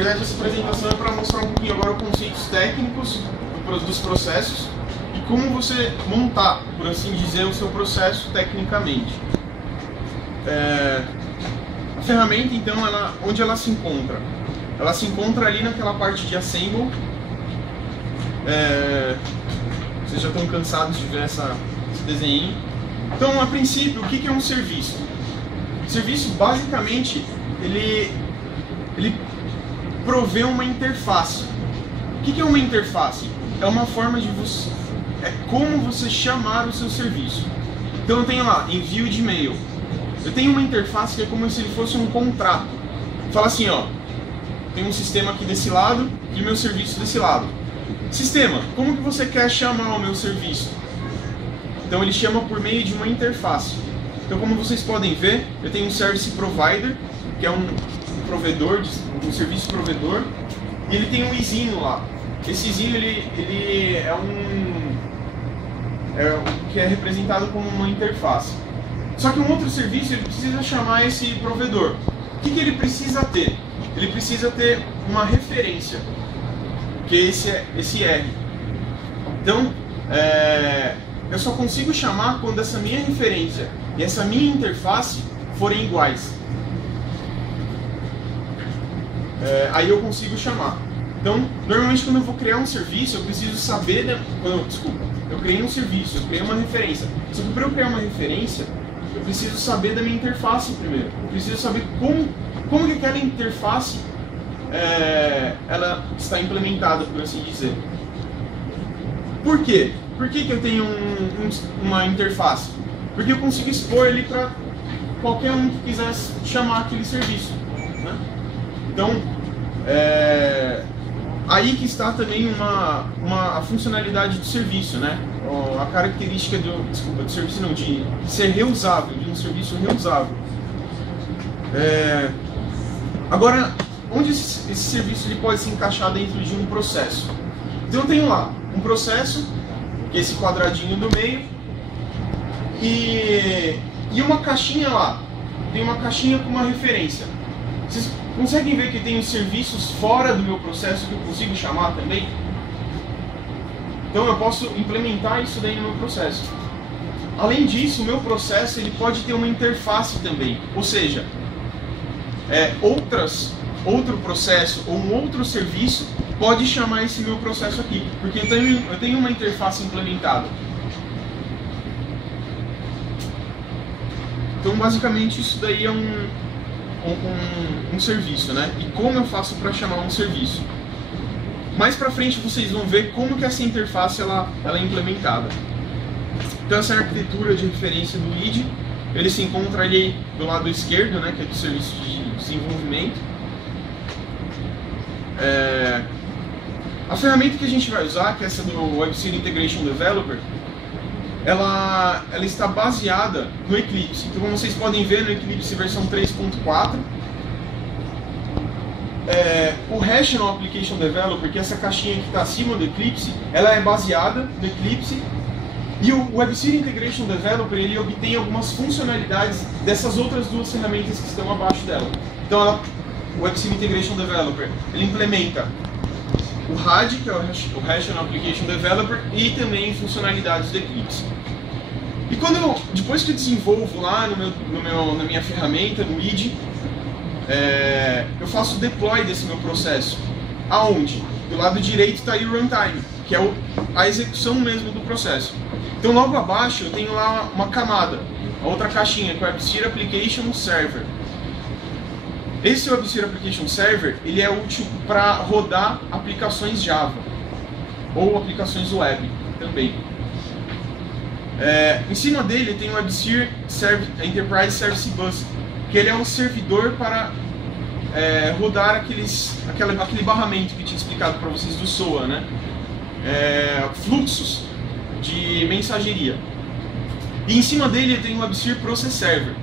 verdade, essa apresentação é para mostrar um pouquinho agora os conceitos técnicos dos processos e como você montar, por assim dizer, o seu processo tecnicamente. A ferramenta, então, onde ela se encontra? Ela se encontra ali naquela parte de Assemble. Vocês já estão cansados de ver esse desenho. Então, a princípio, o que é um serviço? O serviço, basicamente, ele provê uma interface. O que é uma interface? É uma forma de você... É como você chamar o seu serviço. Então, eu tenho lá, envio de e-mail. Eu tenho uma interface que é como se ele fosse um contrato. Fala assim, ó, tem um sistema aqui desse lado e o meu serviço desse lado. Sistema, como que você quer chamar o meu serviço? Então ele chama por meio de uma interface. Então, como vocês podem ver, eu tenho um Service Provider, que é um provedor, um serviço provedor, e ele tem um izinho lá. Esse izinho ele é que é representado como uma interface. Só que um outro serviço ele precisa chamar esse provedor. O que ele precisa ter? Ele precisa ter uma referência, que é esse R. Então, eu só consigo chamar quando essa minha referência e essa minha interface forem iguais. Aí eu consigo chamar. Então, normalmente quando eu vou criar um serviço, eu preciso saber... eu criei um serviço, eu criei uma referência. Só que para eu criar uma referência, eu preciso saber da minha interface primeiro. Eu preciso saber como que aquela interface ela está implementada, por assim dizer. Por quê? Por que eu tenho uma interface? Porque eu consigo expor ele para qualquer um que quiser chamar aquele serviço, né? Então, aí que está também a funcionalidade do serviço, né? A característica do serviço não, de ser reusável, de um serviço reusável. Agora, onde esse serviço ele pode se encaixar dentro de um processo? Então eu tenho lá um processo, que é esse quadradinho do meio, e uma caixinha lá. Tem uma caixinha com uma referência. Vocês conseguem ver que tem os serviços fora do meu processo que eu consigo chamar também? Então eu posso implementar isso daí no meu processo. Além disso, o meu processo ele pode ter uma interface também. Ou seja, outro processo ou um outro serviço pode chamar esse meu processo aqui, porque eu tenho uma interface implementada. Então, basicamente, isso daí é um serviço, né? E como eu faço para chamar um serviço? Mais para frente vocês vão ver como que essa interface ela é implementada. Então, essa é a arquitetura de referência do ID. Ele se encontra ali do lado esquerdo, né? Que é do serviço de desenvolvimento. A ferramenta que a gente vai usar, que é essa do WebSphere Integration Developer, ela está baseada no Eclipse. Então, como vocês podem ver, no Eclipse versão 3.4, o Rational Application Developer, que é essa caixinha que está acima do Eclipse, ela é baseada no Eclipse, e o WebSphere Integration Developer ele obtém algumas funcionalidades dessas outras duas ferramentas que estão abaixo dela. Então, o WebSphere Integration Developer ele implementa o RAD, que é o Rational Application Developer, e também funcionalidades do Eclipse. E depois que eu desenvolvo lá na minha ferramenta, no ID, eu faço o deploy desse meu processo. Aonde? Do lado direito está aí o runtime, que é a execução mesmo do processo. Então logo abaixo eu tenho lá uma camada, a outra caixinha, que é o WebSphere Application Server. Esse WebSphere Application Server ele é útil para rodar aplicações Java ou aplicações web também. Em cima dele tem o WebSphere Enterprise Service Bus, que ele é um servidor para rodar aquele barramento que eu tinha explicado para vocês do SOA, né? Fluxos de mensageria. E em cima dele tem o WebSphere Process Server.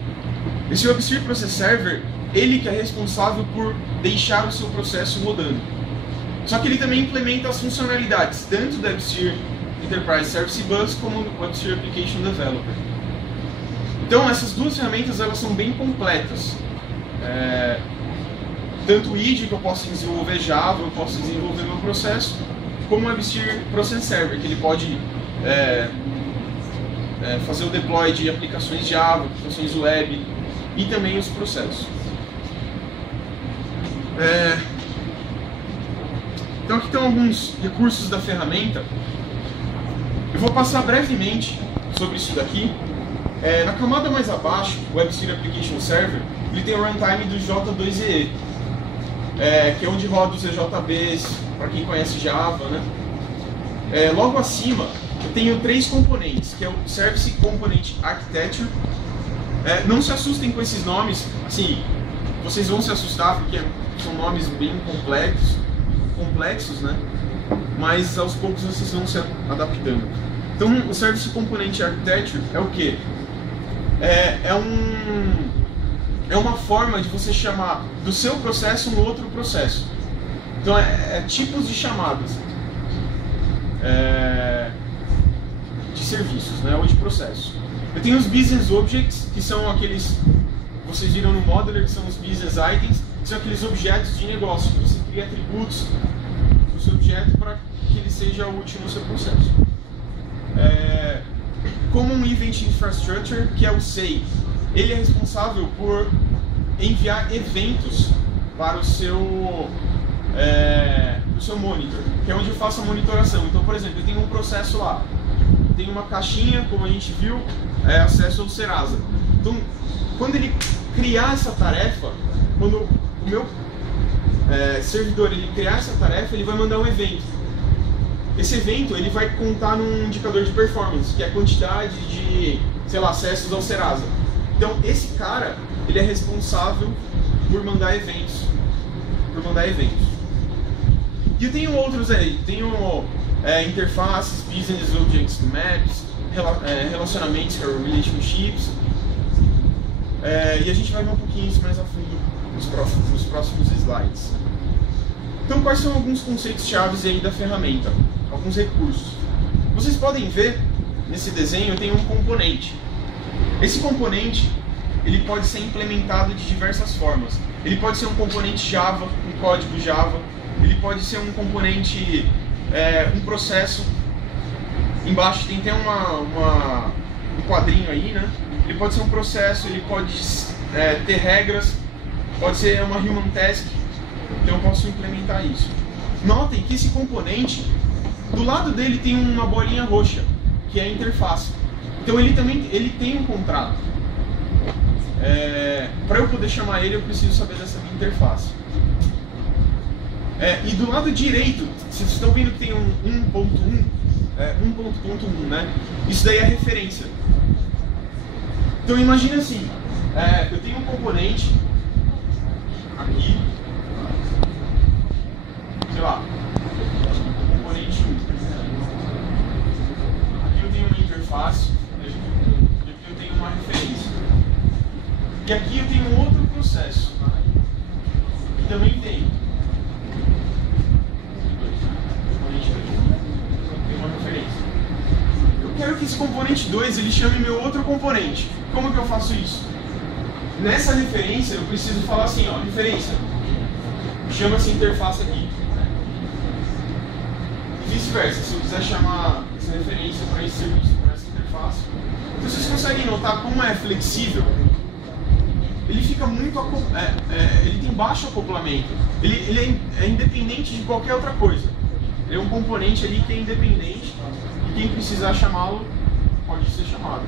Esse WebSphere Process Server ele que é responsável por deixar o seu processo rodando. Só que ele também implementa as funcionalidades tanto do WebSphere Enterprise Service Bus como do WebSphere Application Developer. Então essas duas ferramentas elas são bem completas. tanto o ID, que eu posso desenvolver Java, eu posso desenvolver meu processo, como o WebSphere Process Server, que ele pode fazer o deploy de aplicações Java, aplicações web e também os processos. Então aqui estão alguns recursos da ferramenta. Eu vou passar brevemente sobre isso daqui. Na camada mais abaixo, o WebSphere Application Server, ele tem o runtime do J2EE, que é onde roda os EJBs, para quem conhece Java, né? Logo acima, eu tenho 3 componentes, que é o Service Component Architecture. Não se assustem com esses nomes, assim, vocês vão se assustar porque são nomes bem complexos, né? Mas aos poucos vocês vão se adaptando. Então, o Service Component Architecture é o quê? É uma forma de você chamar do seu processo um outro processo. Então, tipos de chamadas de serviços, né, ou de processos. Eu tenho os Business Objects, que são aqueles, vocês viram no Modeler, que são os Business Items, que são aqueles objetos de negócio. Você cria atributos do seu objeto para que ele seja útil no seu processo. Common Event Infrastructure, que é o SEI, ele é responsável por enviar eventos para o seu monitor, que é onde eu faço a monitoração. Então, por exemplo, eu tenho um processo lá, tem uma caixinha, como a gente viu, acesso ao Serasa. Então, quando ele criar essa tarefa, quando o meu servidor ele criar essa tarefa, ele vai mandar um evento. Esse evento ele vai contar num indicador de performance, que é a quantidade de, sei lá, acessos ao Serasa. Então, esse cara, ele é responsável por mandar eventos. E eu tenho outros aí. Tenho interfaces, business objects, maps, relacionamentos, que é o relationships. E a gente vai ver um pouquinho isso mais a fundo nos próximos slides. Então, quais são alguns conceitos chaves aí da ferramenta? Alguns recursos. Vocês podem ver, nesse desenho, eu tenho um componente. Esse componente, ele pode ser implementado de diversas formas. Ele pode ser um componente Java, um código Java. Ele pode ser um componente, um processo. Embaixo tem até um quadrinho aí, né? Ele pode ser um processo, ele pode ter regras, pode ser uma human task. Então eu posso implementar isso. Notem que esse componente, do lado dele tem uma bolinha roxa, que é a interface. Então ele tem um contrato. Para eu poder chamar ele, eu preciso saber dessa minha interface. E do lado direito, vocês estão vendo que tem um 1.1, 1.1, né? Isso daí é referência. Então imagina assim, eu tenho um componente aqui, sei lá, componente 1. Aqui eu tenho uma interface, e aqui eu tenho uma referência. E aqui eu tenho um outro processo, que também tem uma referência. Eu quero que esse componente 2 ele chame meu outro componente. Como que eu faço isso? Nessa referência eu preciso falar assim, ó, referência, chama essa interface aqui. E vice-versa, se eu quiser chamar essa referência para esse serviço, para essa interface. Então vocês conseguem notar como é flexível? Ele fica muito ele tem baixo acoplamento. Ele é independente de qualquer outra coisa. Ele é um componente ali que é independente e quem precisar chamá-lo pode ser chamado.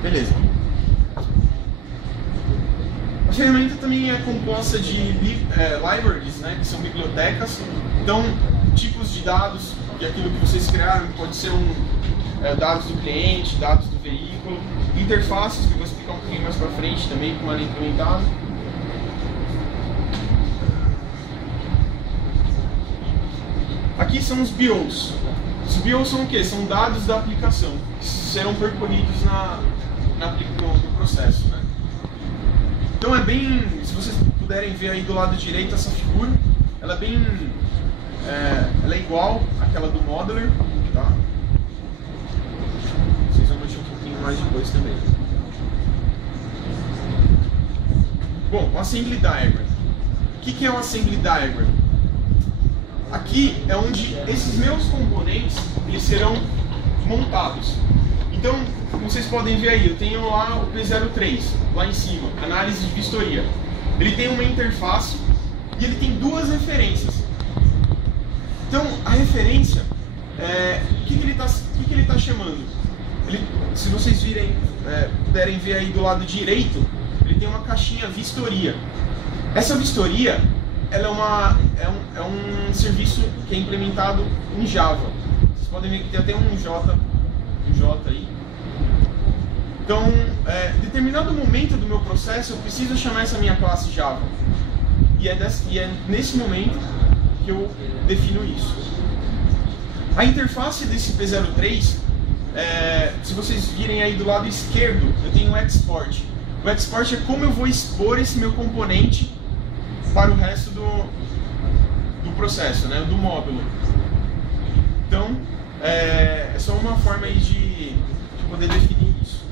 Beleza. A ferramenta também é composta de libraries, né, que são bibliotecas. Então, tipos de dados, que é aquilo que vocês criaram, pode ser dados do cliente, dados do veículo, interfaces, que eu vou explicar um pouquinho mais para frente também, como ela é implementada. Aqui são os BIOS. Os BIOS são o quê? São dados da aplicação, que serão percorridos no processo, né? Então é bem, se vocês puderem ver aí do lado direito essa figura, ela é bem, ela é igual àquela do Modeler, tá? Vocês vão mexer um pouquinho mais depois também. Bom, o Assembly Diagram. O que é o Assembly Diagram? Aqui é onde esses meus componentes eles serão montados. Então, como vocês podem ver aí, eu tenho lá o P03, lá em cima, análise de vistoria. Ele tem uma interface e ele tem duas referências. Então, a referência, o que ele tá chamando? Se vocês puderem ver aí do lado direito, ele tem uma caixinha vistoria. Essa vistoria, ela é um serviço que é implementado em Java. Vocês podem ver que tem até um J aí. Então, em determinado momento do meu processo, eu preciso chamar essa minha classe Java. E é nesse momento que eu defino isso. A interface desse P03, se vocês virem aí do lado esquerdo, eu tenho o export. O export é como eu vou expor esse meu componente para o resto do processo, né, do módulo. Então, é só uma forma aí de poder definir isso.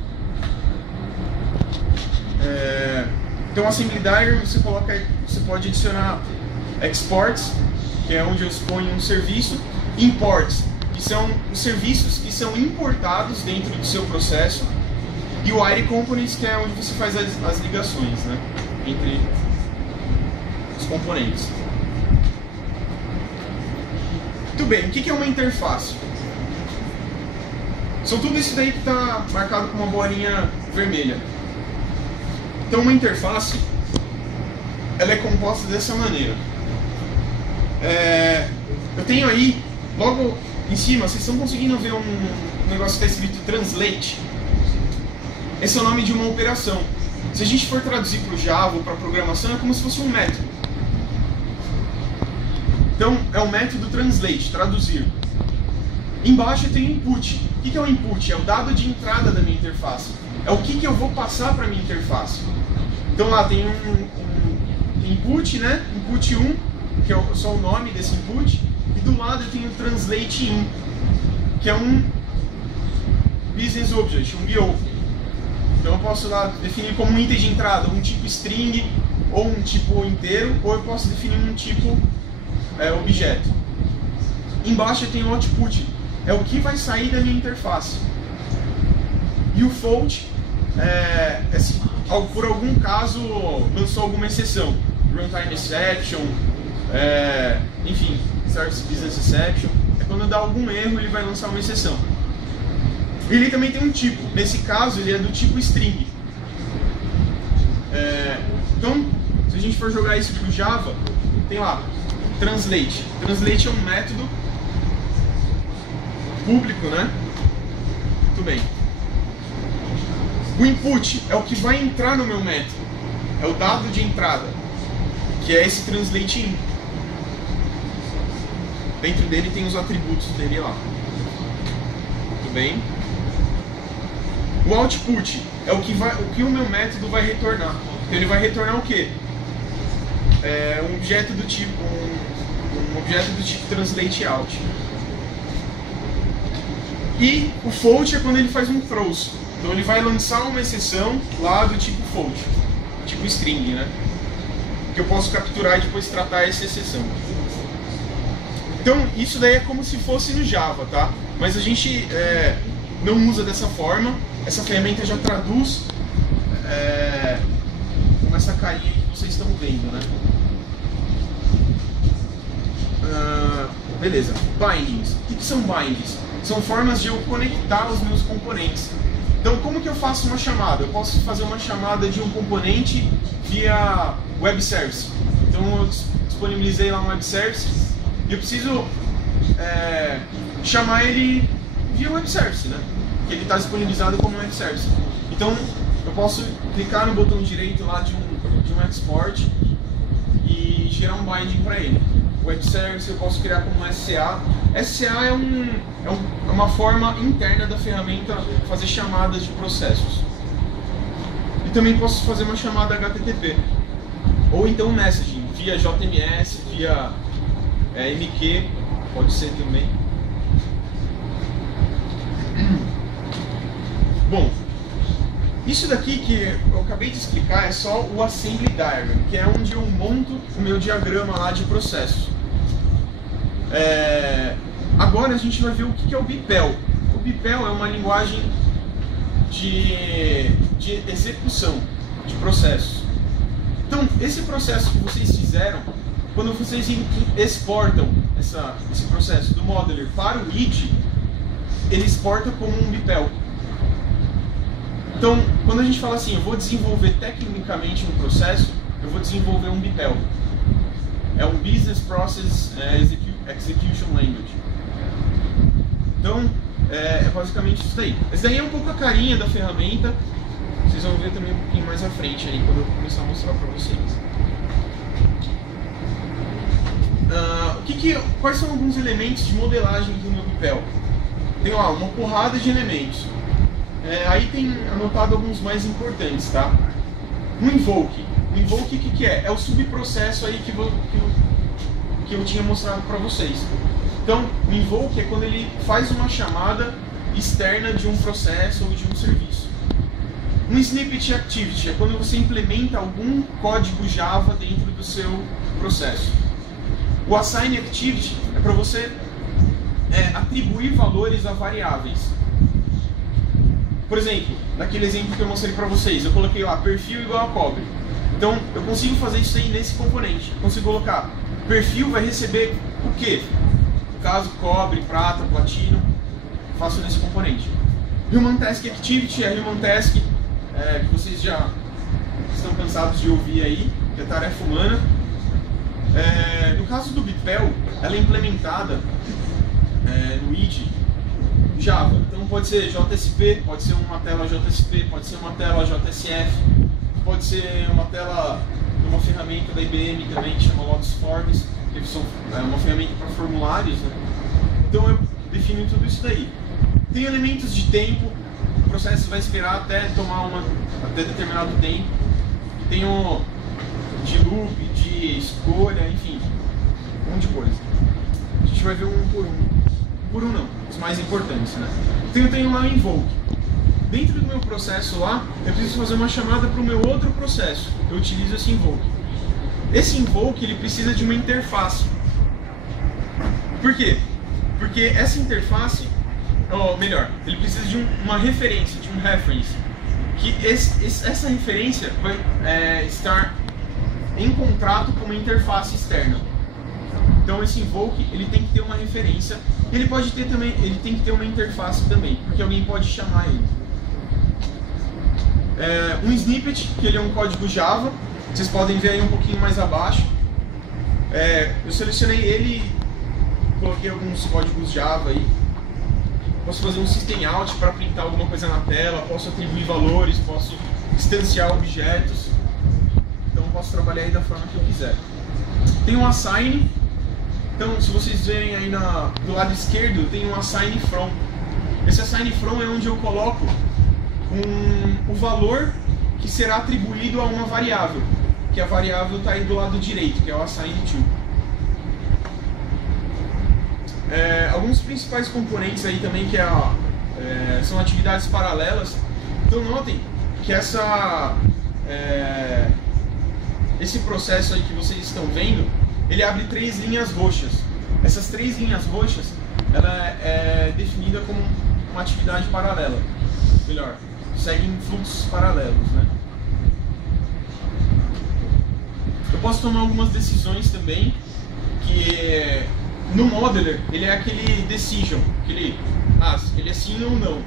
Então, Assembly Diagram, você pode adicionar exports, que é onde eu exponho um serviço, imports, que são os serviços que são importados dentro do seu processo, e o IDE Components, que é onde você faz as ligações, né, entre os componentes. Muito bem, o que é uma interface? São tudo isso daí que está marcado com uma bolinha vermelha. Então, uma interface, ela é composta dessa maneira. Eu tenho aí, logo em cima, vocês estão conseguindo ver um negócio que está escrito Translate? Esse é o nome de uma operação. Se a gente for traduzir para o Java ou para a programação, é como se fosse um método. Então, é o método Translate, traduzir. Embaixo eu tenho Input. O que é o Input? É o dado de entrada da minha interface. É o que eu vou passar para a minha interface. Então lá tem um input, né? Input 1, que é só o nome desse input. E do lado eu tenho o Translate In, que é um Business Object, um BO. Então eu posso lá definir como um item de entrada, um tipo string, ou um tipo inteiro, ou eu posso definir um tipo objeto. Embaixo eu tenho o Output, é o que vai sair da minha interface. E o Fault se por algum caso lançou alguma exceção. Runtime Exception, enfim, Service Business Exception. É quando dá algum erro, ele vai lançar uma exceção. Ele também tem um tipo, nesse caso ele é do tipo string. Então, se a gente for jogar isso para o Java, tem lá, Translate. Translate é um método público, né? Muito bem. O input é o que vai entrar no meu método. É o dado de entrada, que é esse Translate In. Dentro dele tem os atributos dele lá. Muito bem. O output é o que o meu método vai retornar. Então ele vai retornar o quê? Um objeto do tipo Translate Out. E o Fault é quando ele faz um throws. Então ele vai lançar uma exceção lá do tipo Fault, tipo string, né? Que eu posso capturar e depois tratar essa exceção. Então isso daí é como se fosse no Java, tá? Mas a gente não usa dessa forma. Essa ferramenta já traduz com essa carinha que vocês estão vendo, né? Beleza. Bindings. O que são bindings? São formas de eu conectar os meus componentes. Então, como que eu faço uma chamada? Eu posso fazer uma chamada de um componente via web service. Então, eu disponibilizei lá um web service e eu preciso chamar ele via web service, né? Que ele está disponibilizado como web service. Então, eu posso clicar no botão direito lá de um export e gerar um binding para ele. Web service eu posso criar como SCA. SCA é uma forma interna da ferramenta fazer chamadas de processos. E também posso fazer uma chamada HTTP. Ou então messaging, via JMS, via MQ, pode ser também. Bom, Isso daqui que eu acabei de explicar é só o Assembly Diagram, que é onde eu monto o meu diagrama lá de processos. Agora a gente vai ver o que é o BPEL. O BPEL é uma linguagem de execução de processos. Então, esse processo que vocês fizeram, quando vocês exportam esse processo do modeler para o id, ele exporta como um BPEL. Então, quando a gente fala assim, eu vou desenvolver tecnicamente um processo, eu vou desenvolver um BPEL. É um Business Process Execution Language. Então, é basicamente isso daí. Esse daí é um pouco a carinha da ferramenta. Vocês vão ver também um pouquinho mais à frente aí, quando eu começar a mostrar para vocês. Quais são alguns elementos de modelagem do meu BPEL? Tem lá uma porrada de elementos. Aí tem anotado alguns mais importantes, tá? Um invoke. O invoke, o que é? É o subprocesso aí que eu tinha mostrado para vocês. Então, o invoke é quando ele faz uma chamada externa de um processo ou de um serviço. Um snippet activity é quando você implementa algum código Java dentro do seu processo. O assign activity é para você atribuir valores a variáveis. Por exemplo, naquele exemplo que eu mostrei para vocês, eu coloquei lá perfil igual a cobre. Então, eu consigo fazer isso aí nesse componente. Eu consigo colocar perfil vai receber o quê? No caso, cobre, prata, platino. Faço nesse componente. Human Task Activity é Human Task, que vocês já estão cansados de ouvir aí, que é tarefa humana. No caso do BPEL, ela é implementada no id Java. Então pode ser JSP, pode ser uma tela JSP, pode ser uma tela JSF, pode ser uma tela de uma ferramenta da IBM também que chama Logsforms, que são uma ferramenta para formulários, né? Então eu defino tudo isso daí. Tem elementos de tempo, o processo vai esperar até determinado tempo. Tem de loop, de escolha, enfim, um monte de coisa. A gente vai ver um por um. Por um não, os mais importantes, né? Então eu tenho lá o invoke. Dentro do meu processo lá, eu preciso fazer uma chamada para o meu outro processo. Eu utilizo esse invoke. Esse invoke, ele precisa de uma interface. Por quê? Porque essa interface, ou melhor, ele precisa de uma referência, de um reference. Que essa referência vai estar em contrato com uma interface externa. Então esse invoke, ele tem que ter uma referência. Ele pode ter também, ele tem que ter uma interface também, porque alguém pode chamar ele. Um snippet, que ele é um código Java. Vocês podem ver aí um pouquinho mais abaixo. Eu selecionei ele e coloquei alguns códigos Java aí. Posso fazer um system out para printar alguma coisa na tela, posso atribuir valores, posso instanciar objetos. Então posso trabalhar aí da forma que eu quiser. Tem um assign. Então, se vocês verem aí do lado esquerdo, tem um assign from. Esse assign from é onde eu coloco o valor que será atribuído a uma variável. Que a variável está aí do lado direito, que é o assign to. Alguns principais componentes aí também que são atividades paralelas. Então notem que esse processo aí que vocês estão vendo, ele abre 3 linhas roxas. Essas 3 linhas roxas, ela é definida como uma atividade paralela. Melhor, seguem fluxos paralelos, né? Eu posso tomar algumas decisões também, que no modeler, ele é aquele decision, ele é sim ou não.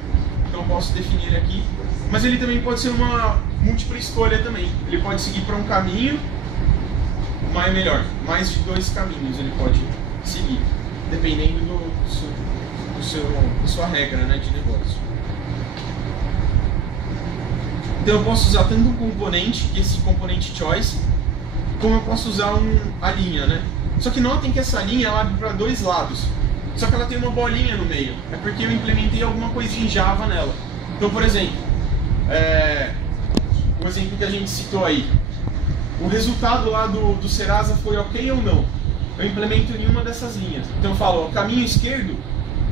Então eu posso definir ele aqui. Mas ele também pode ser uma múltipla escolha também. Ele pode seguir para um caminho, mas melhor, mais de 2 caminhos ele pode seguir, dependendo da sua regra, né, de negócio. Então eu posso usar tanto um componente, que é esse componente choice, como eu posso usar a linha, né? Só que notem que essa linha ela abre para 2 lados. Só que ela tem uma bolinha no meio. É porque eu implementei alguma coisinha em Java nela. Então, por exemplo, o exemplo que a gente citou aí. O resultado lá do Serasa foi ok ou não? Eu implemento em uma dessas linhas. Então eu falo, o caminho esquerdo,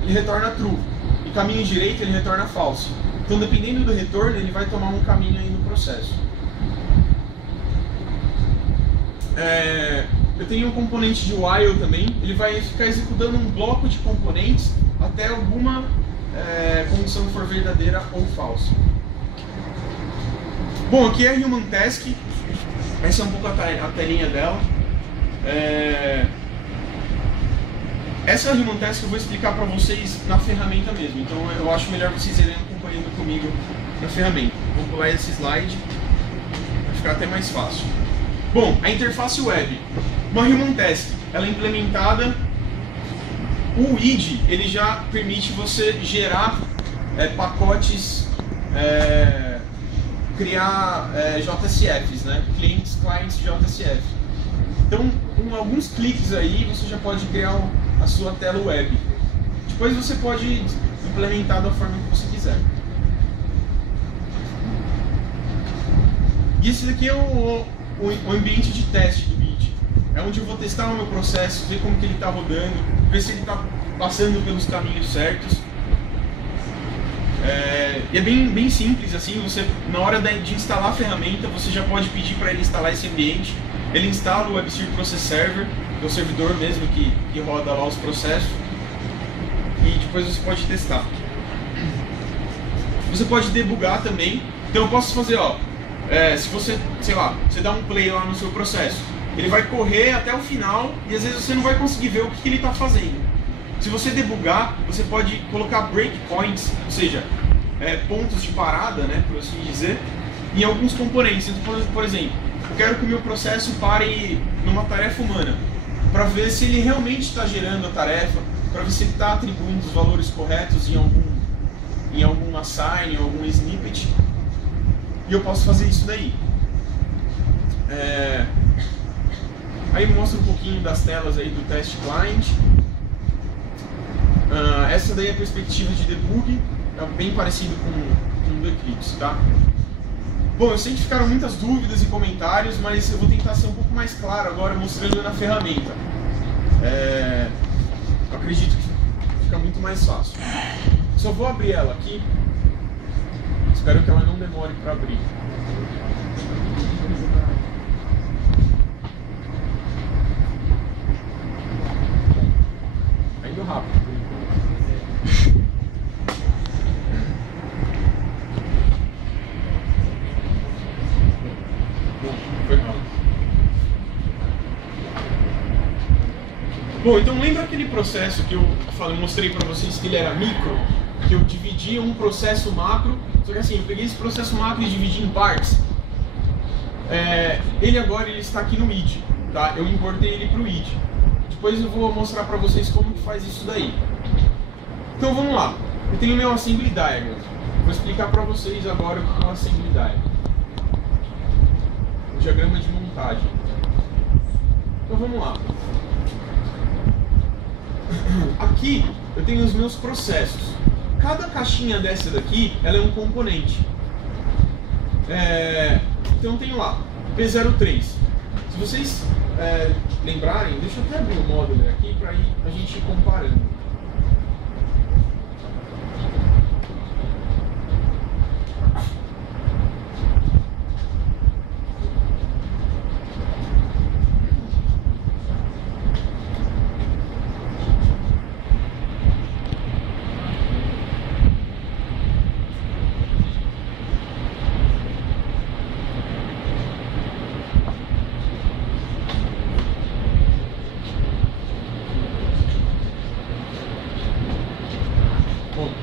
ele retorna true. E caminho direito, ele retorna false. Então, dependendo do retorno, ele vai tomar um caminho aí no processo. Eu tenho um componente de while também, ele vai ficar executando um bloco de componentes até alguma condição for verdadeira ou falsa. Bom, aqui é a Human Task, essa é um pouco a telinha dela. Essa Human Task eu vou explicar para vocês na ferramenta mesmo, então eu acho melhor vocês irem acompanhando comigo na ferramenta. Vou pular esse slide, vai ficar até mais fácil. Bom, a interface web. Uma Human Task, ela é implementada, o ID ele já permite você gerar pacotes, criar JSFs, né? Clients JSF. Então, com alguns cliques aí, você já pode criar a sua tela web. Depois você pode implementar da forma que você quiser. E esse daqui é o ambiente de teste do BID. É onde eu vou testar o meu processo, ver como que ele está rodando, ver se ele está passando pelos caminhos certos. E é bem simples assim. Você, na hora de instalar a ferramenta, você já pode pedir para ele instalar esse ambiente. Ele instala o WebSphere Process Server, que é o servidor mesmo que roda lá os processos, e depois você pode testar. Você pode debugar também. Então eu posso fazer, se você, sei lá, você dá um play lá no seu processo, ele vai correr até o final e às vezes você não vai conseguir ver o que ele está fazendo. Se você debugar, você pode colocar breakpoints, ou seja, pontos de parada, né, por assim dizer, em alguns componentes. Então, por exemplo, eu quero que o meu processo pare numa tarefa humana, para ver se ele realmente está gerando a tarefa, para ver se ele está atribuindo os valores corretos em algum assign, em algum snippet. E eu posso fazer isso daí. Aí mostra um pouquinho das telas aí do test client. Essa daí é a perspectiva de debug, é bem parecido com o do Eclipse, tá? Bom, eu sei que ficaram muitas dúvidas e comentários, mas eu vou tentar ser um pouco mais claro agora, mostrando na ferramenta. Eu acredito que fica muito mais fácil. Só vou abrir ela aqui. Espero que ela não demore para abrir. Tá indo rápido. Foi rápido. Bom, então lembra aquele processo que eu mostrei para vocês que ele era micro? Que eu dividia um processo macro, só que assim, eu peguei esse processo macro e dividi em partes. Ele agora está aqui no id, tá? Eu importei ele para o id. Depois eu vou mostrar para vocês como que faz isso daí. Então vamos lá. Eu tenho o meu assembly diagram. Vou explicar para vocês agora o que é um assembly diagram. O diagrama de montagem. Então vamos lá. Aqui eu tenho os meus processos. Cada caixinha dessa daqui, ela é um componente. Então eu tenho lá, P03. Se vocês lembrarem, deixa eu até abrir o módulo aqui para a gente ir comparando.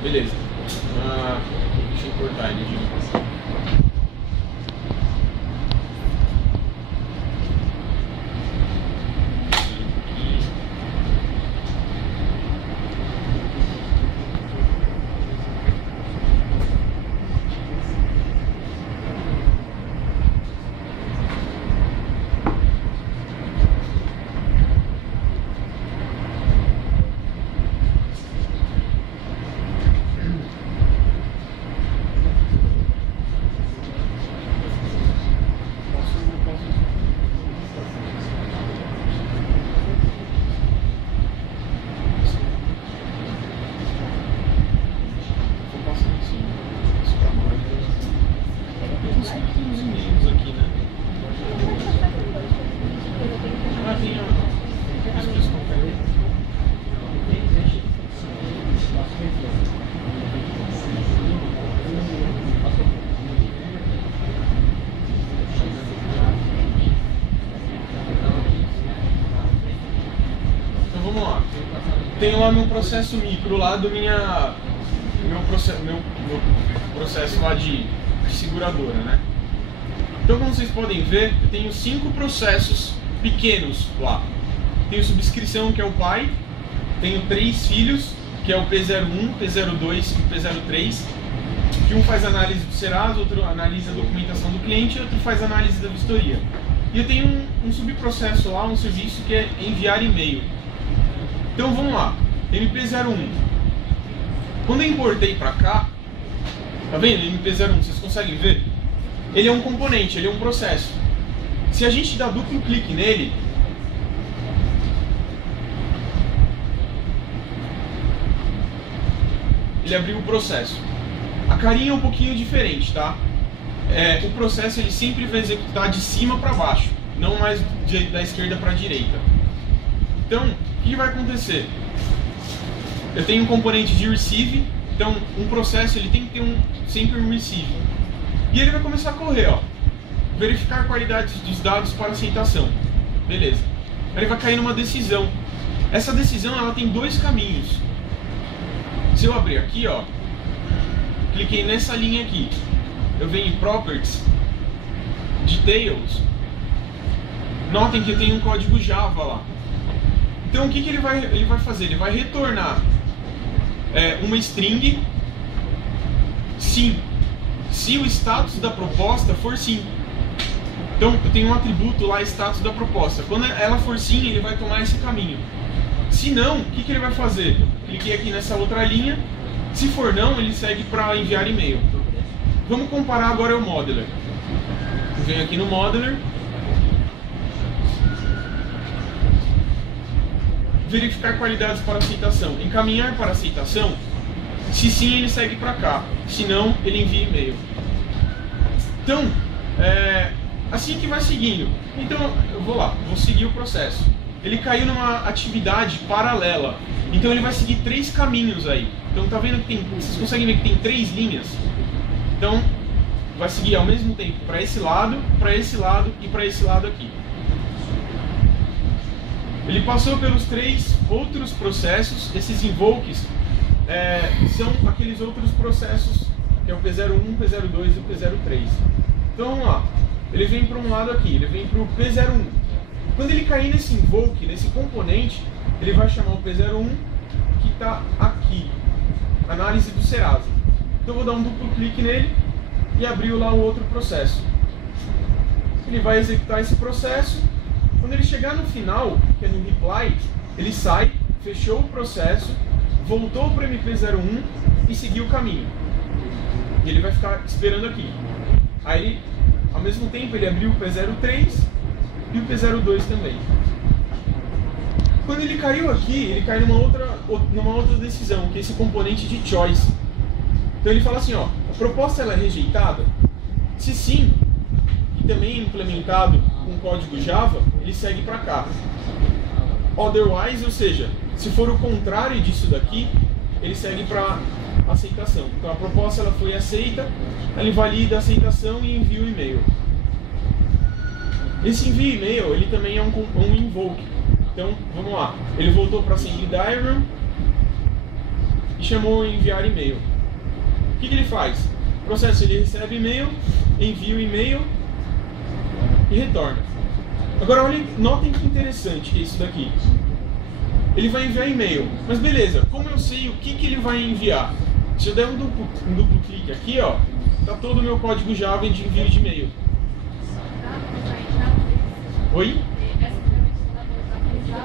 Beleza. Deixa eu cortar ele de novo. tenho lá meu processo micro lá do meu processo lá de seguradora, né? Então, como vocês podem ver, eu tenho 5 processos pequenos lá. Tenho subscrição, que é o pai. Tenho 3 filhos, que é o P01, P02 e P03. Que um faz análise do Serasa, outro analisa a documentação do cliente e outro faz análise da vistoria. E eu tenho um subprocesso lá, um serviço que é enviar e-mail. Então vamos lá, MP01. Quando eu importei para cá, tá vendo? MP01, vocês conseguem ver? Ele é um componente, ele é um processo. Se a gente dá duplo clique nele, ele abriu o processo. A carinha é um pouquinho diferente, tá? O processo ele sempre vai executar de cima para baixo, não mais da esquerda para a direita. Então, o que vai acontecer? Eu tenho um componente de receive, então um processo ele tem que ter sempre um receive. E ele vai começar a correr, ó, verificar a qualidade dos dados para aceitação. Beleza. Aí ele vai cair numa decisão. Essa decisão ela tem 2 caminhos. Se eu abrir aqui, ó, cliquei nessa linha aqui, eu venho em Properties, Details, notem que tem um código Java lá. Então o que ele vai fazer? Ele vai retornar uma string sim, se o status da proposta for sim. Então eu tenho um atributo lá, status da proposta. Quando ela for sim, ele vai tomar esse caminho. Se não, o que ele vai fazer? Cliquei aqui nessa outra linha. Se for não, ele segue para enviar e-mail. Vamos comparar agora o Modeler. Eu venho aqui no Modeler. Verificar qualidades para aceitação. Encaminhar para aceitação. Se sim, ele segue para cá. Se não, ele envia e-mail. Então, assim que vai seguindo. Então, eu vou lá, vou seguir o processo. Ele caiu numa atividade paralela. Então ele vai seguir 3 caminhos aí. Então tá vendo que vocês conseguem ver que tem 3 linhas? Então vai seguir ao mesmo tempo para esse lado e para esse lado aqui. Ele passou pelos 3 outros processos. Esses invokes são aqueles outros processos, que é o P01, P02 e o P03. Então vamos lá. Ele vem para um lado aqui, ele vem para o P01. Quando ele cair nesse invoke, nesse componente, ele vai chamar o P01 que está aqui, análise do Serasa. Então eu vou dar um duplo clique nele e abriu lá o outro processo. Ele vai executar esse processo. Quando ele chegar no final, que é no reply, ele sai, fechou o processo, voltou para o MP01 e seguiu o caminho. E ele vai ficar esperando aqui. Aí, ao mesmo tempo, ele abriu o P03 e o P02 também. Quando ele caiu aqui, ele cai numa outra decisão, que é esse componente de choice. Então ele fala assim, ó, a proposta ela é rejeitada? Se sim, e também é implementado com código Java, ele segue para cá. Otherwise, ou seja, se for o contrário disso daqui, ele segue para aceitação. Então a proposta ela foi aceita, ele valida a aceitação e envia o e-mail. Esse envio e-mail, ele também é um invoke. Então, vamos lá. Ele voltou para a Assembly Diagram e chamou enviar e-mail. O que ele faz? O processo ele recebe e-mail, envia o e-mail e retorna. Agora, notem que interessante que é isso daqui. Ele vai enviar e-mail. Mas beleza, como eu sei o que ele vai enviar? Se eu der um duplo clique aqui, ó, tá todo o meu código Java de envio de e-mail. Oi?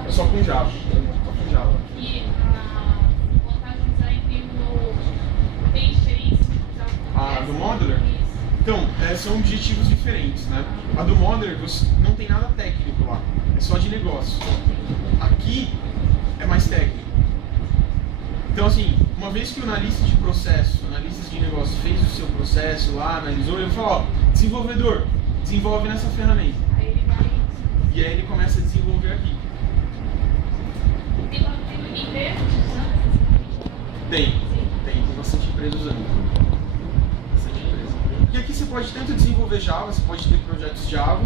É só com Java. Só com Java. E a vantagem de usar no T3? A do Modeler? Então, são objetivos diferentes, né? A do Modeler não tem nada técnico lá. É só de negócio. Aqui é mais técnico. Então, assim, uma vez que o analista de processo, analista de negócio fez o seu processo lá, analisou, ele fala, ó, desenvolvedor, desenvolve nessa ferramenta. Aí ele vai... E aí ele começa a desenvolver aqui. Tem empresa usando? Tem bastante empresa usando. Bastante empresa. E aqui você pode tanto desenvolver Java, você pode ter projetos Java.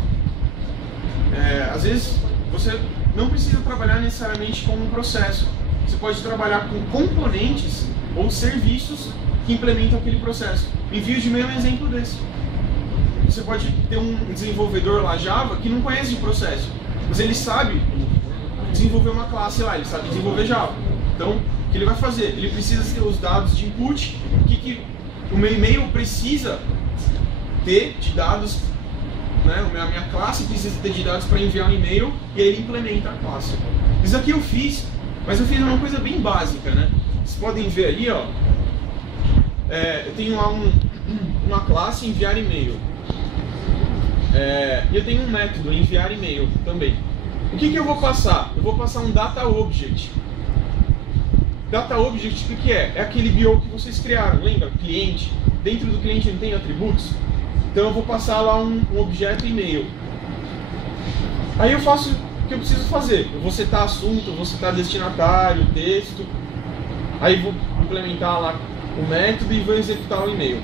Às vezes você não precisa trabalhar necessariamente com um processo. você pode trabalhar com componentes ou serviços que implementam aquele processo. Envio de e-mail é um exemplo desse. Você pode ter um desenvolvedor lá Java que não conhece de processo, mas ele sabe desenvolver uma classe lá, ele sabe desenvolver Java. Então, o que ele vai fazer? Ele precisa ter os dados de input, que o meu e-mail precisa ter de dados, né? A minha classe precisa ter de dados para enviar um e-mail, e aí ele implementa a classe. Isso aqui eu fiz, mas eu fiz uma coisa bem básica, né? Vocês podem ver ali, ó, eu tenho lá uma classe enviar e-mail. E eu tenho um método enviar e-mail também. O que eu vou passar? Eu vou passar um data object. Data object, o que é? É aquele BO que vocês criaram, lembra? Cliente. Dentro do cliente não tem atributos? Então eu vou passar lá um objeto e-mail. Aí eu faço o que eu preciso fazer. Eu vou setar assunto, vou setar destinatário, texto. Aí vou implementar lá o método e vou executar o e-mail.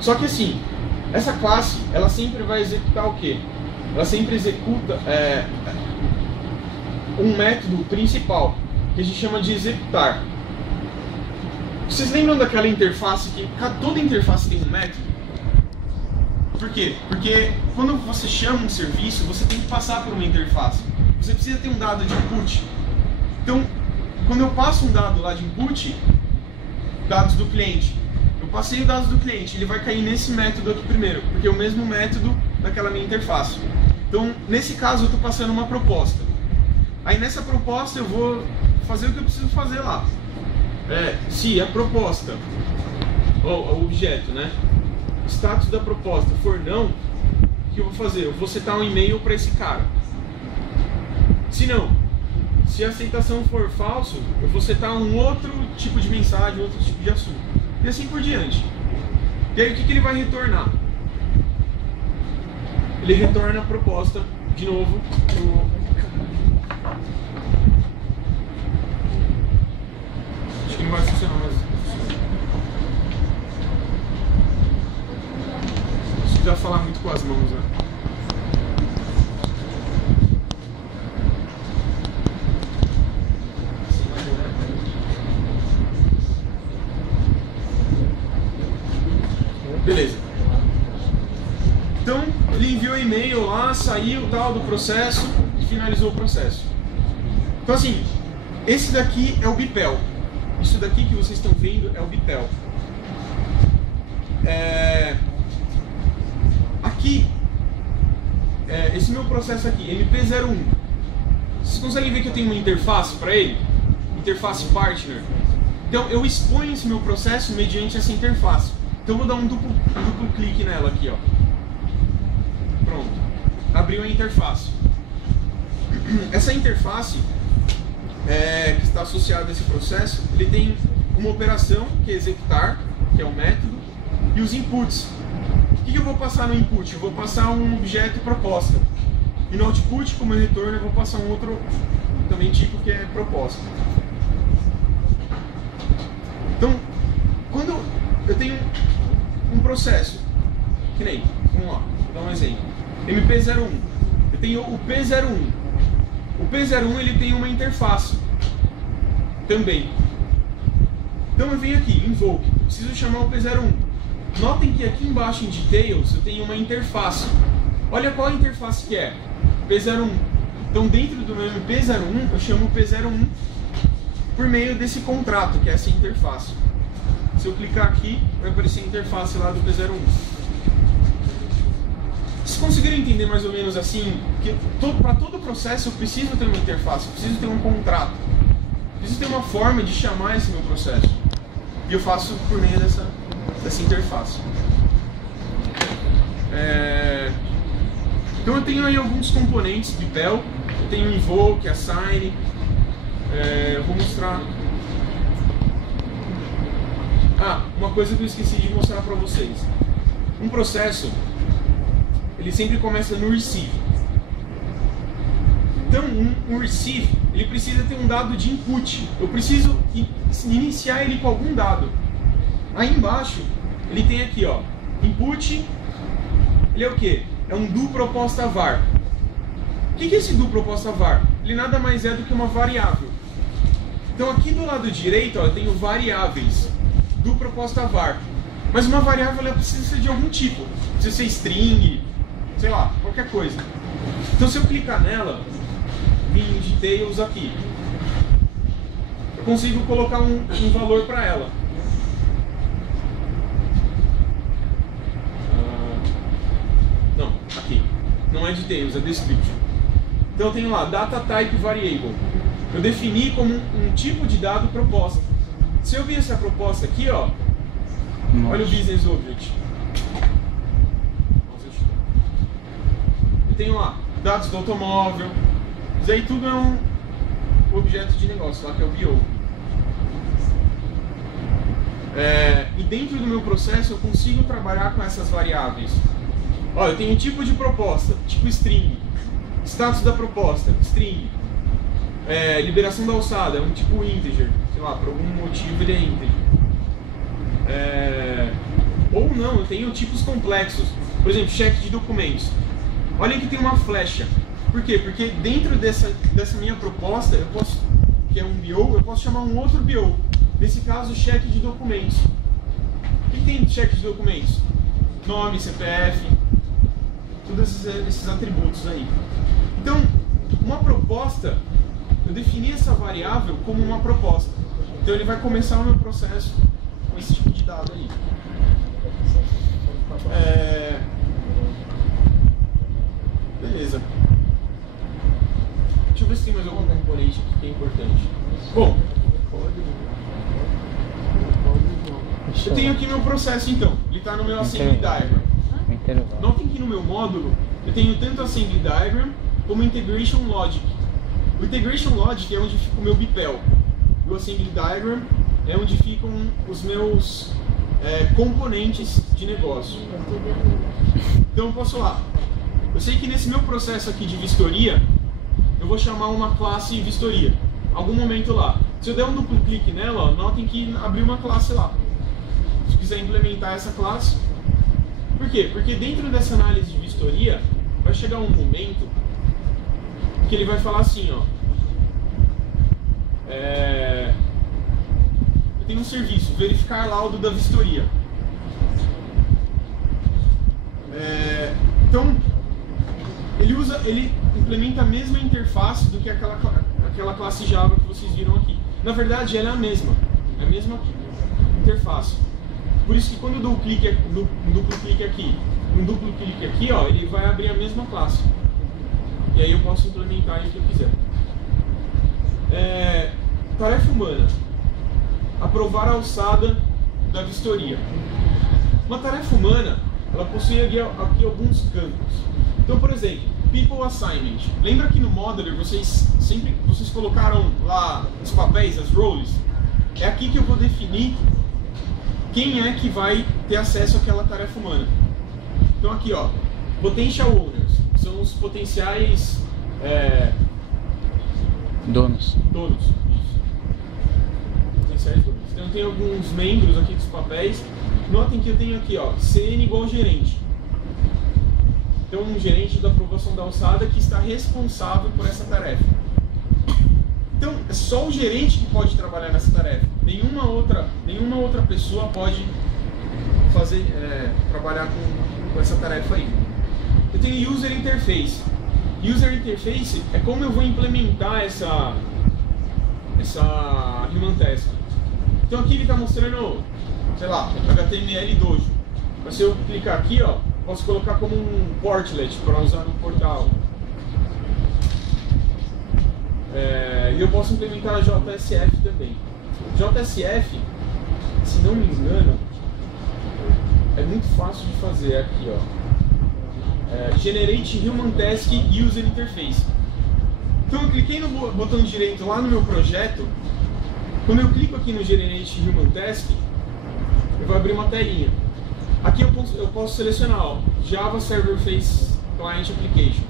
Só que assim, essa classe, ela sempre vai executar o quê? Ela sempre executa um método principal, que a gente chama de executar. Vocês lembram daquela interface que toda interface tem um método? Por quê? Porque quando você chama um serviço, você tem que passar por uma interface. Você precisa ter um dado de input. Então, quando eu passo um dado lá de input, dados do cliente, eu passei os dados do cliente, ele vai cair nesse método aqui primeiro, porque é o mesmo método daquela minha interface. Então, nesse caso, eu estou passando uma proposta. Aí nessa proposta eu vou fazer o que eu preciso fazer lá. Se a proposta, ou o objeto, né? O status da proposta for não, o que eu vou fazer? Eu vou setar um e-mail para esse cara. Se não, se a aceitação for falso, eu vou setar um outro tipo de mensagem, outro tipo de assunto. E assim por diante. E aí o que ele vai retornar? Ele retorna a proposta de novo pro... Acho que não vai funcionar mais. Acho que já falar muito com as mãos, né? Beleza. Então, ele enviou e-mail lá, saiu tal do processo e finalizou o processo. Então assim, esse daqui é o Bipel. Isso daqui que vocês estão vendo é o Bipel. Aqui, esse meu processo aqui, MP01. Vocês conseguem ver que eu tenho uma interface para ele? Interface partner. Então eu exponho esse meu processo mediante essa interface. Então eu vou dar um duplo clique nela aqui, ó. Pronto. Abriu a interface. Essa interface que está associada a esse processo, ele tem uma operação que é executar, que é o método, e os inputs. O que eu vou passar no input? Eu vou passar um objeto proposta. E no output, como retorno, eu vou passar um outro também tipo que é proposta. Então, quando eu tenho um processo, que nem, vamos lá, vou dar um exemplo, MP01, eu tenho o P01. O P01 ele tem uma interface também. Então eu venho aqui, invoke, preciso chamar o P01. Notem que aqui embaixo em details eu tenho uma interface. Olha qual a interface que é, P01. Então dentro do meu MP01 eu chamo o P01 por meio desse contrato, que é essa interface. Se eu clicar aqui, vai aparecer a interface lá do P01. Vocês conseguiram entender mais ou menos assim, que para todo processo eu preciso ter uma interface, eu preciso ter um contrato, eu preciso ter uma forma de chamar esse meu processo. E eu faço por meio dessa interface. Então eu tenho aí alguns componentes de Bipel, eu tenho invoke, assign, eu vou mostrar... uma coisa que eu esqueci de mostrar para vocês. Um processo, ele sempre começa no receive. Então, um receive, ele precisa ter um dado de input. Eu preciso iniciar ele com algum dado. Aí embaixo, ele tem aqui, ó, input, ele é o quê? É um do proposta var. O que é esse do proposta var? Ele nada mais é do que uma variável. Então aqui do lado direito, ó, eu tenho variáveis do proposta var. Mas uma variável ela precisa ser de algum tipo. Precisa ser string, sei lá, qualquer coisa. Então se eu clicar nela, em details aqui, eu consigo colocar um valor para ela. Não, aqui. Não é details, é description. Então eu tenho lá, data type variable. Eu defini como um tipo de dado proposta. Se eu vir essa proposta aqui, ó, olha o business object. Eu tenho lá, dados do automóvel. Isso aí tudo é um objeto de negócio, lá que é o BO. E dentro do meu processo eu consigo trabalhar com essas variáveis. Olha, eu tenho um tipo de proposta, tipo string. Status da proposta, string. Liberação da alçada, é um tipo integer. Sei lá, por algum motivo ele é integer. Ou não, eu tenho tipos complexos. Por exemplo, cheque de documentos. Olha que tem uma flecha. Por quê? Porque dentro dessa minha proposta, eu posso, que é um BO, eu posso chamar um outro BO. Nesse caso, cheque de documentos. O que tem cheque de documentos? Nome, CPF, todos esses atributos aí. Então, uma proposta, eu defini essa variável como uma proposta. Então ele vai começar o meu processo com esse tipo de dado aí. Beleza. Deixa eu ver se tem mais algum componente aqui que é importante. Bom, eu tenho aqui meu processo então. Ele está no meu assembly diagram. Notem que no meu módulo eu tenho tanto assembly diagram como integration logic. O integration logic é onde fica o meu BPEL. O assembly diagram é onde ficam os meus componentes de negócio. Então eu posso lá. Eu sei que nesse meu processo aqui de vistoria, eu vou chamar uma classe vistoria. Algum momento lá. Se eu der um duplo clique nela, ó, notem que abriu uma classe lá. Se quiser implementar essa classe. Por quê? Porque dentro dessa análise de vistoria, vai chegar um momento que ele vai falar assim, ó. Eu tenho um serviço, verificar laudo da vistoria. Então, ele implementa a mesma interface do que aquela classe Java que vocês viram aqui. Na verdade, ela é a mesma interface. Por isso que quando eu dou um duplo clique aqui, ó, ele vai abrir a mesma classe. E aí eu posso implementar aí o que eu quiser. Tarefa humana. Aprovar a alçada da vistoria. Uma tarefa humana, ela possui aqui alguns campos. Então, por exemplo, People Assignment. Lembra que no Modeler vocês colocaram lá os papéis, as roles? É aqui que eu vou definir quem é que vai ter acesso àquela tarefa humana. Então aqui, ó, Potential Owners. São os potenciais donos. Isso. Potenciais donos. Então tem alguns membros aqui dos papéis. Notem que eu tenho aqui, ó, CN igual gerente. Então um gerente da aprovação da alçada que está responsável por essa tarefa. Então é só o gerente que pode trabalhar nessa tarefa. Nenhuma outra pessoa pode trabalhar com essa tarefa aí. Eu tenho User Interface. User Interface é como eu vou implementar essa Human Task. Então aqui ele está mostrando, sei lá, HTML Dojo. Mas se eu clicar aqui, ó, posso colocar como um portlet para usar no portal. E eu posso implementar a JSF também. JSF, se não me engano, é muito fácil de fazer aqui, ó. Generate Human Task User Interface. Então eu cliquei no botão direito lá no meu projeto. Quando eu clico aqui no Generate Human Task, eu vou abrir uma telinha. Aqui eu posso selecionar, ó, Java Server Face Client Application.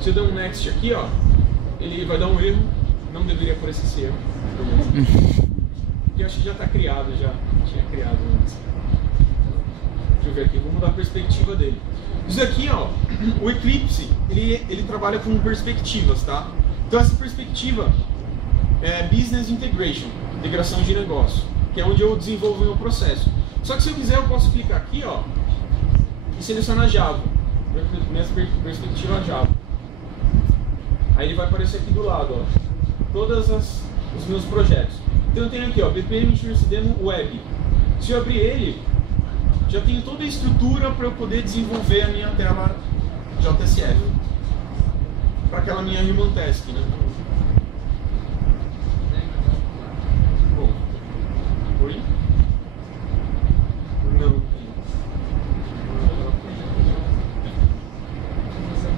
Se eu der um Next aqui, ó, ele vai dar um erro. Não deveria aparecer esse erro. Porque eu acho que já está criado, já tinha criado antes. Deixa eu ver aqui, vou mudar a perspectiva dele. Isso aqui, ó, o Eclipse, ele trabalha com perspectivas, tá? Então essa perspectiva é Business Integration, integração de negócio, que é onde eu desenvolvo o meu processo. Só que se eu quiser, eu posso clicar aqui, ó, e selecionar Java, nessa perspectiva Java. Aí ele vai aparecer aqui do lado, ó, todos os meus projetos. Então eu tenho aqui, ó, BPM Insurance Demo Web. Se eu abrir ele, já tenho toda a estrutura para eu poder desenvolver a minha tela JSF para aquela minha Human Task, né? Bom, oi? Não tem.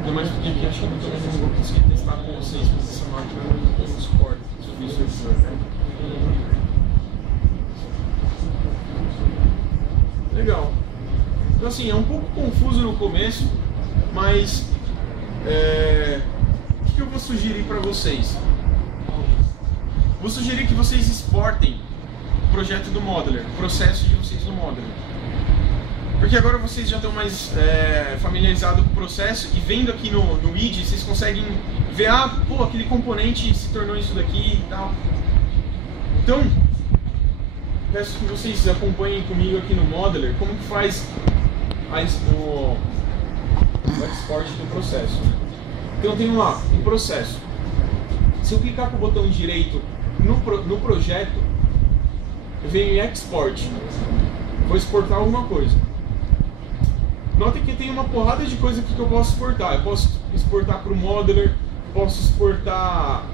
Ainda mais porque aqui acho que eu não vou conseguir testar com vocês, porque essa máquina não tem suporte sobre isso. Legal. Então assim, é um pouco confuso no começo, mas o que eu vou sugerir para vocês? Vou sugerir que vocês exportem o projeto do Modeler, o processo de vocês no Modeler. Porque agora vocês já estão mais familiarizados com o processo e vendo aqui no ID, vocês conseguem ver, pô, aquele componente se tornou isso daqui e tal. Então, peço que vocês acompanhem comigo aqui no Modeler como que faz o export do processo, né? Então eu tenho lá um processo. Se eu clicar com o botão direito no projeto, eu venho em Export. Vou exportar alguma coisa. Notem que tem uma porrada de coisa aqui que eu posso exportar. Eu posso exportar para o Modeler, posso exportar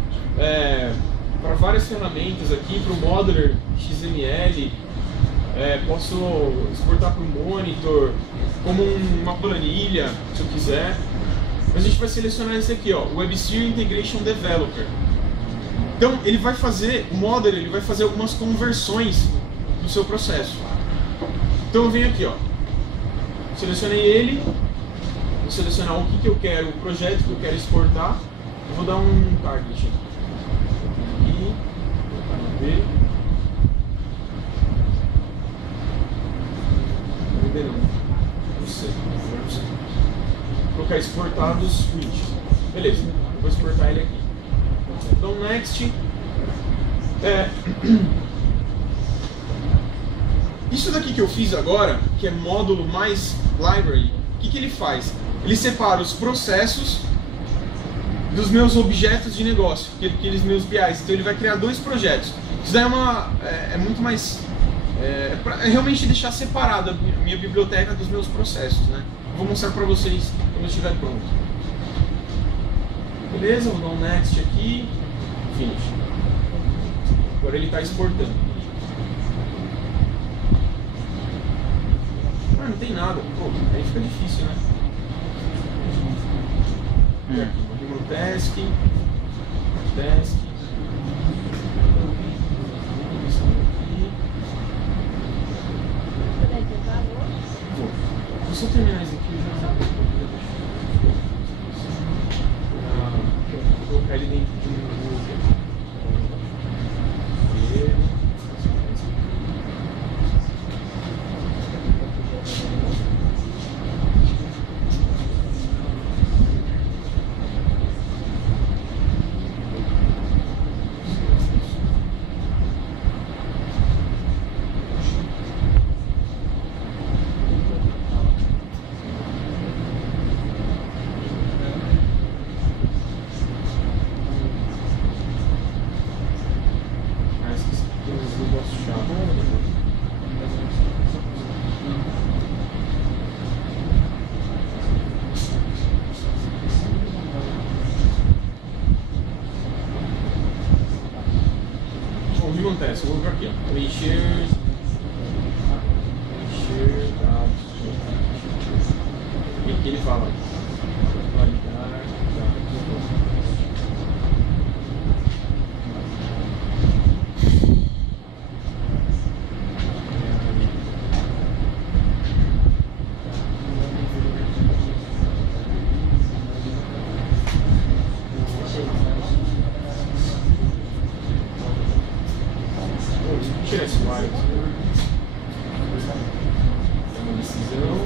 para várias ferramentas aqui, para o Modeler XML, posso exportar para o Monitor, como uma planilha, se eu quiser. Mas a gente vai selecionar esse aqui, ó, o WebSphere Integration Developer. Então ele vai fazer, o Modeler, ele vai fazer algumas conversões do seu processo. Então eu venho aqui, ó, selecionei ele, vou selecionar o que eu quero, o projeto que eu quero exportar. Eu vou dar um target aqui, ver. Vou colocar exportados widgets. Beleza, vou exportar ele aqui. Então, next. Isso daqui que eu fiz agora, que é módulo mais library, o que ele faz? Ele separa os processos dos meus objetos de negócio, aqueles meus BIs. Então ele vai criar dois projetos. Isso daí é muito mais... pra realmente deixar separada a minha biblioteca dos meus processos, né? Vou mostrar para vocês quando eu estiver pronto. Beleza, vou dar um next aqui. Finish. Agora ele está exportando. Não tem nada. Pô, aí fica difícil, né? Aqui no task. Vou só terminar isso aqui já. Vou colocar ele dentro de um Google. O que acontece? Eu vou vir aqui, ó. Preencher dados. E aqui ele fala validar dados. Tirar esse wire. É uma decisão.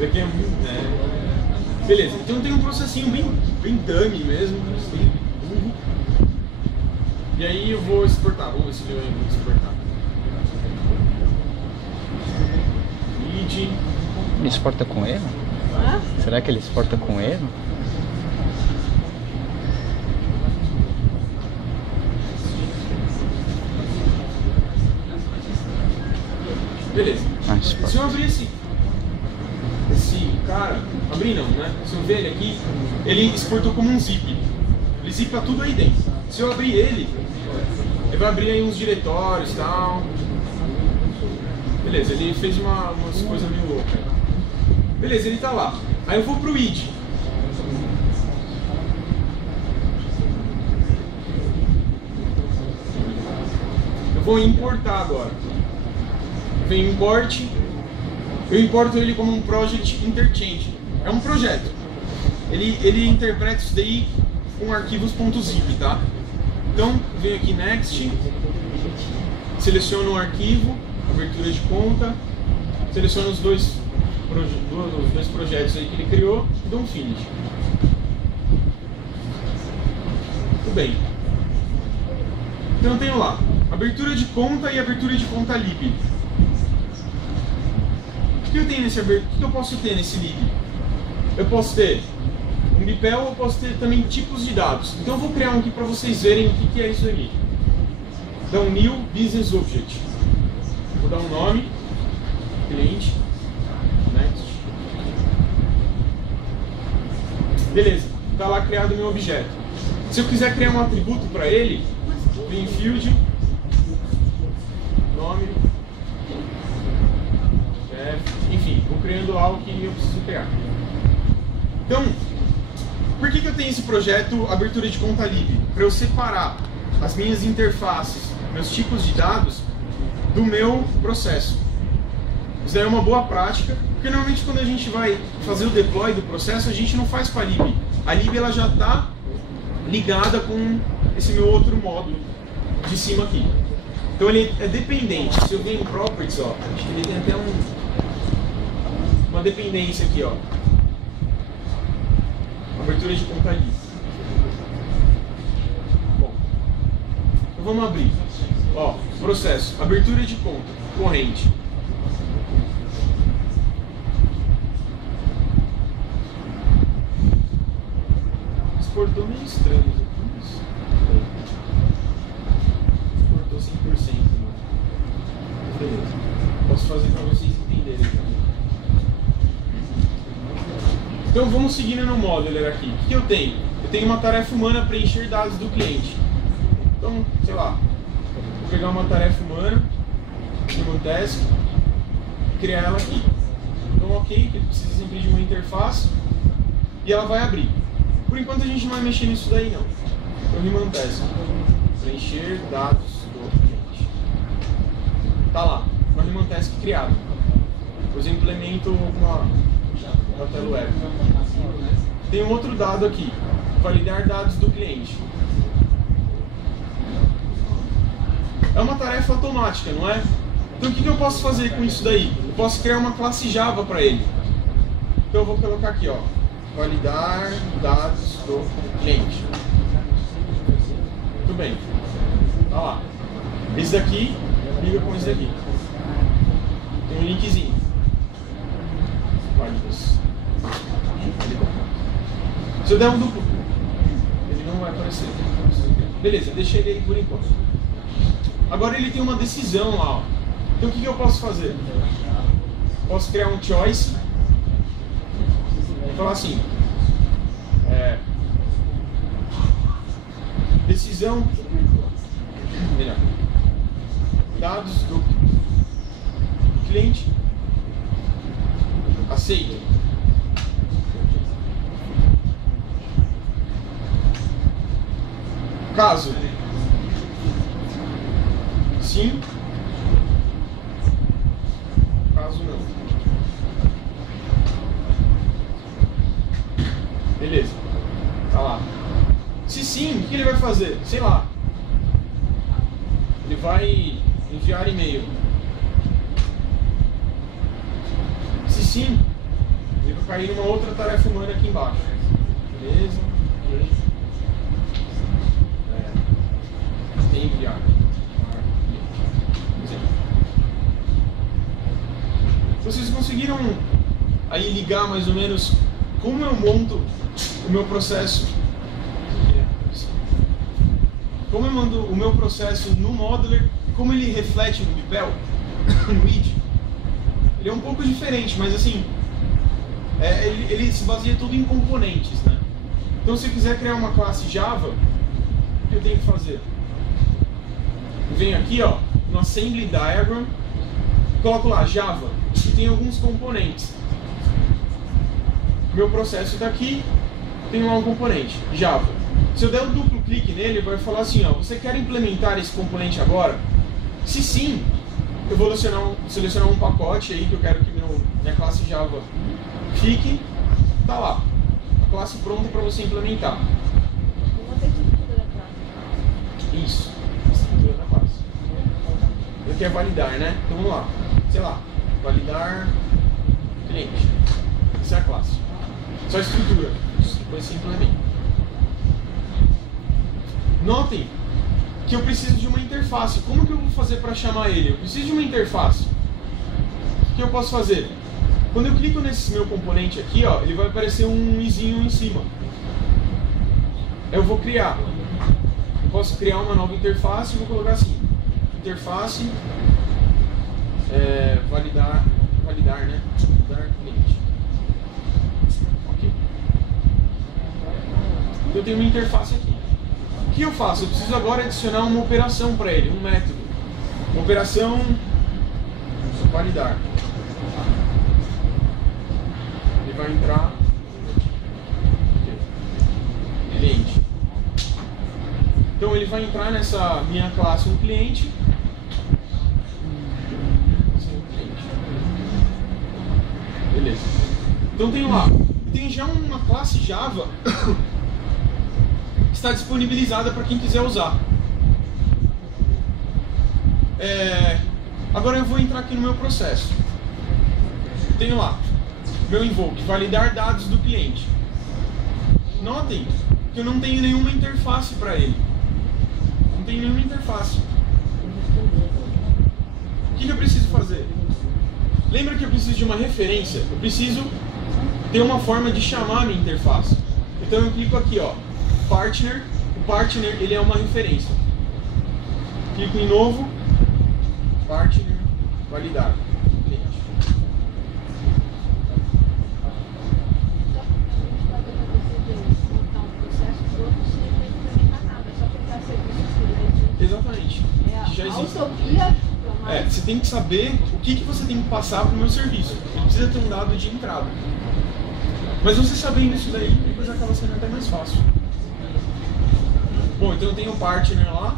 Daqui é muito. Beleza, então tem um processinho bem dummy mesmo, bem burro. E aí eu vou exportar, vamos ver se ele vai exportar. Lead. Ele exporta com erro? Será que ele exporta com erro? Beleza. Se eu abrir esse cara, abrir não, né? Se eu ver ele aqui, ele exportou como um zip. Ele zipa tudo aí dentro. Se eu abrir ele vai abrir aí uns diretórios e tal. Beleza, ele fez umas coisas meio loucas. Beleza, ele tá lá. Aí eu vou pro id. Eu vou importar agora. Vem import. Eu importo ele como um project interchange. É um projeto. Ele interpreta isso daí com arquivos.zip, tá? Então, venho aqui next, seleciono um arquivo, abertura de conta, seleciono os dois projetos aí que ele criou e dou um finish. Muito bem. Então eu tenho lá abertura de conta e abertura de conta lib. O que eu tenho nesse abertura? O que eu posso ter nesse lib? Eu posso ter um BPEL ou eu posso ter também tipos de dados. Então eu vou criar um aqui para vocês verem o que é isso aqui. Então, New Business Object. Vou dar um nome, cliente, next. Beleza, está lá criado o meu objeto. Se eu quiser criar um atributo para ele, vem field, nome, enfim, vou criando algo que eu preciso criar. Então, por que eu tenho esse projeto abertura de conta lib? Para eu separar as minhas interfaces, meus tipos de dados, do meu processo. Isso daí é uma boa prática, porque normalmente quando a gente vai fazer o deploy do processo, a gente não faz com a lib. A lib ela já está ligada com esse meu outro módulo de cima aqui. Então ele é dependente. Se eu ver em properties, ó, acho que ele tem até uma dependência aqui, ó. Abertura de conta lib. Bom, então vamos abrir. Ó, processo, abertura de conta, corrente. Exportou meio estranho isso. Exportou 100%. Beleza. Posso fazer para vocês entenderem também. Então vamos seguindo no modeler aqui. O que eu tenho? Eu tenho uma tarefa humana para encher dados do cliente. Então, sei lá, vou pegar uma tarefa humana, human task, criar ela aqui. Então, ok, que precisa sempre de uma interface e ela vai abrir. Por enquanto a gente não vai mexer nisso daí não. Então, human task, preencher dados do cliente. Tá lá, uma human task criada. Depois eu implemento uma tela web. Tem um outro dado aqui, validar dados do cliente. É uma tarefa automática, não é? Então o que eu posso fazer com isso daí? Eu posso criar uma classe Java para ele. Então eu vou colocar aqui, ó, validar dados do cliente. Muito bem. Olha lá. Esse daqui liga com esse daqui. Tem um linkzinho. Válidas. Se eu der um duplo, ele não vai aparecer. Beleza, deixa ele aí por enquanto. Agora ele tem uma decisão lá, ó. Então o que eu posso fazer? Posso criar um choice e falar assim, decisão, melhor, dados do cliente, aceito. Caso sim, caso não. Beleza, tá lá. Se sim, o que ele vai fazer? Sei lá. Ele vai enviar e-mail. Se sim, cair numa outra tarefa humana aqui embaixo. Beleza? Ok. Enviar. Vocês conseguiram aí ligar mais ou menos como eu monto o meu processo? Como eu mando o meu processo no Modeler, como ele reflete no Bipel, no id? Ele é um pouco diferente, mas assim, ele se baseia tudo em componentes, né? Então se eu quiser criar uma classe Java, o que eu tenho que fazer? Eu venho aqui, ó, no Assembly Diagram, coloco lá Java, e tem alguns componentes. Meu processo está aqui, tem lá um componente, Java. Se eu der um duplo clique nele, ele vai falar assim, ó, você quer implementar esse componente agora? Se sim, eu vou selecionar um pacote aí que eu quero que minha classe Java fique, tá lá, a classe pronta para você implementar. Eu vou ter que estrutura da classe. Isso, estrutura da classe. Eu quero validar, né? Então vamos lá, sei lá, validar cliente. Essa é a classe. Só a estrutura, depois você implementa. Notem que eu preciso de uma interface. Como que eu vou fazer para chamar ele? Eu preciso de uma interface. O que eu posso fazer? Quando eu clico nesse meu componente aqui, ó, ele vai aparecer um izinho em cima. Eu vou criar. Eu posso criar uma nova interface e vou colocar assim. Interface validar, né? Validar cliente. Ok. Eu tenho uma interface aqui. O que eu faço? Eu preciso agora adicionar uma operação para ele, um método. Operação validar. Ele vai entrar cliente. Então ele vai entrar nessa minha classe um cliente. Beleza. Então tem lá. Tem já uma classe Java está disponibilizada para quem quiser usar. Agora eu vou entrar aqui no meu processo. Tenho lá meu invoke, validar dados do cliente. Notem que eu não tenho nenhuma interface para ele. Não tenho nenhuma interface. O que eu preciso fazer? Lembra que eu preciso de uma referência? Eu preciso ter uma forma de chamar a minha interface. Então eu clico aqui, ó. Partner, o partner ele é uma referência. Clico em novo, partner, validar, cliente. Exatamente. Que já existe. Você tem que saber o que você tem que passar para o meu serviço. Ele precisa ter um dado de entrada. Mas você sabendo isso daí, depois acaba sendo até mais fácil. Bom, então eu tenho um partner lá.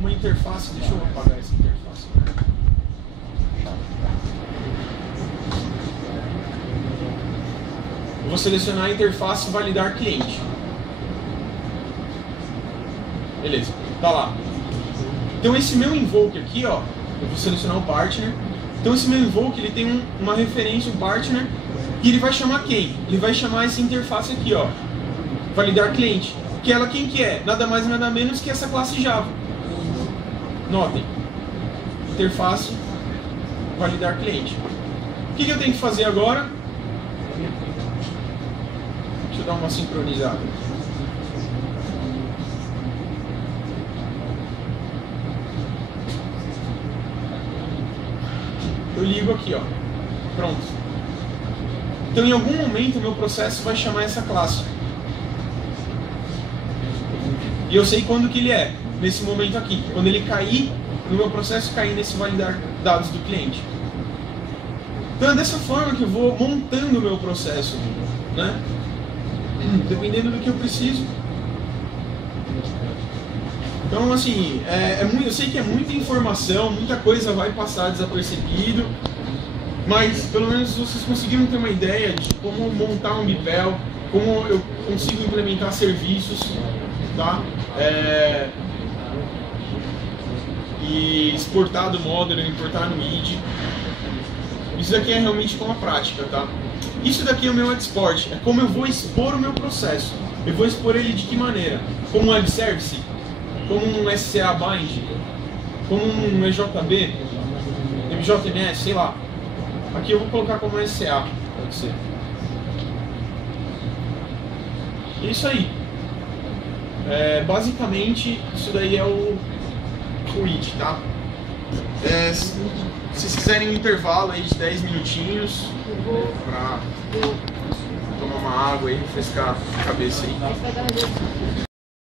Uma interface, deixa eu apagar essa interface. Eu vou selecionar a interface validar cliente. Beleza, tá lá. Então esse meu invoke aqui, ó, eu vou selecionar o partner. Então esse meu invoke ele tem uma referência, um partner, e ele vai chamar quem? Ele vai chamar essa interface aqui, ó. Validar cliente. Que ela quem que é? Nada mais nada menos que essa classe Java. Notem. Interface validar cliente. O que eu tenho que fazer agora? Deixa eu dar uma sincronizada. Eu ligo aqui, ó. Pronto. Então em algum momento o meu processo vai chamar essa classe. E eu sei quando que ele é, nesse momento aqui. Quando ele cair, no meu processo cair nesse validar dados do cliente. Então é dessa forma que eu vou montando o meu processo, né? Dependendo do que eu preciso. Então assim, eu sei que é muita informação, muita coisa vai passar desapercebido. Mas pelo menos vocês conseguiram ter uma ideia de como montar um Bipel, como eu consigo implementar serviços, tá? E exportar do Modeler, importar no id. Isso daqui é realmente com a prática, tá? Isso daqui é o meu export, é como eu vou expor o meu processo. Eu vou expor ele de que maneira? Como um web service? Como um SCA bind? Como um EJB? MJMS, sei lá. Aqui eu vou colocar como SCA, pode ser. É isso aí. Basicamente, isso daí é o it, tá? Se vocês quiserem um intervalo aí de 10 minutinhos pra tomar uma água e refrescar a cabeça aí.